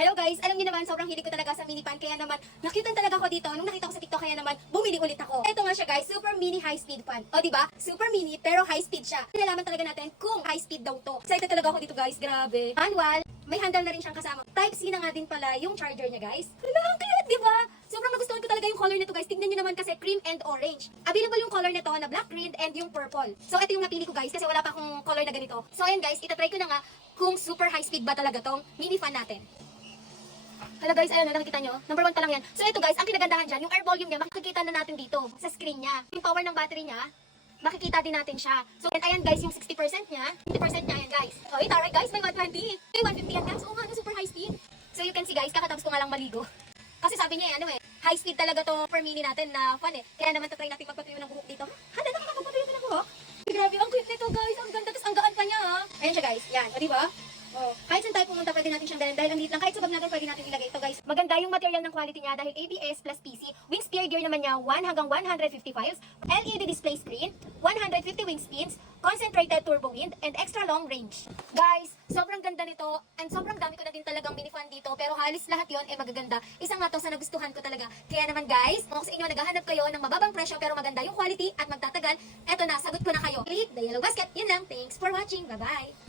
Hello guys, alam niyo naman sobrang hilig ko talaga sa mini fan kaya naman nakitan talaga ako dito nung nakita ko sa TikTok kaya naman bumili ulit ako. Ito nga siya guys, super mini high speed fan. O di ba? Super mini pero high speed siya. Nalalaman talaga natin kung high speed daw to. Excited talaga ako dito guys, grabe. Manual, may handle na rin siyang kasama. Type C na nga din pala yung charger niya guys. Hala, ang cute, di ba? Sobrang nagustuhan ko talaga yung color nito guys. Tignan niyo naman kasi cream and orange. Available yung color nito na black, green, and yung purple. So ito yung napili ko guys kasi wala pa akong color na ganito. So ayan guys, itatry ko na nga kung super high speed ba talaga tong mini fan natin. Hala guys, ayun, nakikita nyo? Number 1 pa lang yan. So ito guys, ang kinagandahan dyan, yung air volume niya, makikita na natin dito sa screen niya. Yung power ng battery niya, makikita din natin siya. So ayan guys, yung 60% niya, 50% niya, ayan guys. Oh, itaray guys, may 120. May 150 yan guys. Oo nga, super high speed. So you can see guys, kakatapos ko nga lang maligo. Kasi sabi niya high speed talaga to per mini natin na fan eh. Kaya naman tatry natin magpatuyo ng buhok dito. Hala, nakakapatuyo ko ng buhok. Grabe, ang cute nito guys. Ang ganda, tapos ang gaan pa niya ha. Ayan siya guys, yan. O diba? Oh, kahit saan tayo pumunta, pwede natin siyang dalhin. Dahil ang liit lang, kahit sa bag natin, pwede natin ilagay ito guys. Maganda yung material ng quality niya dahil ABS plus PC. Wing spear gear naman niya 1 hanggang 150 files. LED display screen, 150 wing spins, concentrated turbo wind, and extra long range. Guys, sobrang ganda nito and sobrang dami ko na din talagang minifan dito pero halos lahat yon ay magaganda. Isa nga to sa nagustuhan ko talaga. Kaya naman guys, kung sa inyo naghahanap kayo ng mababang presyo pero maganda yung quality at magtatagal, eto na, sagot ko na kayo. Click the yellow basket. Yun lang. Thanks for watching. Bye-bye.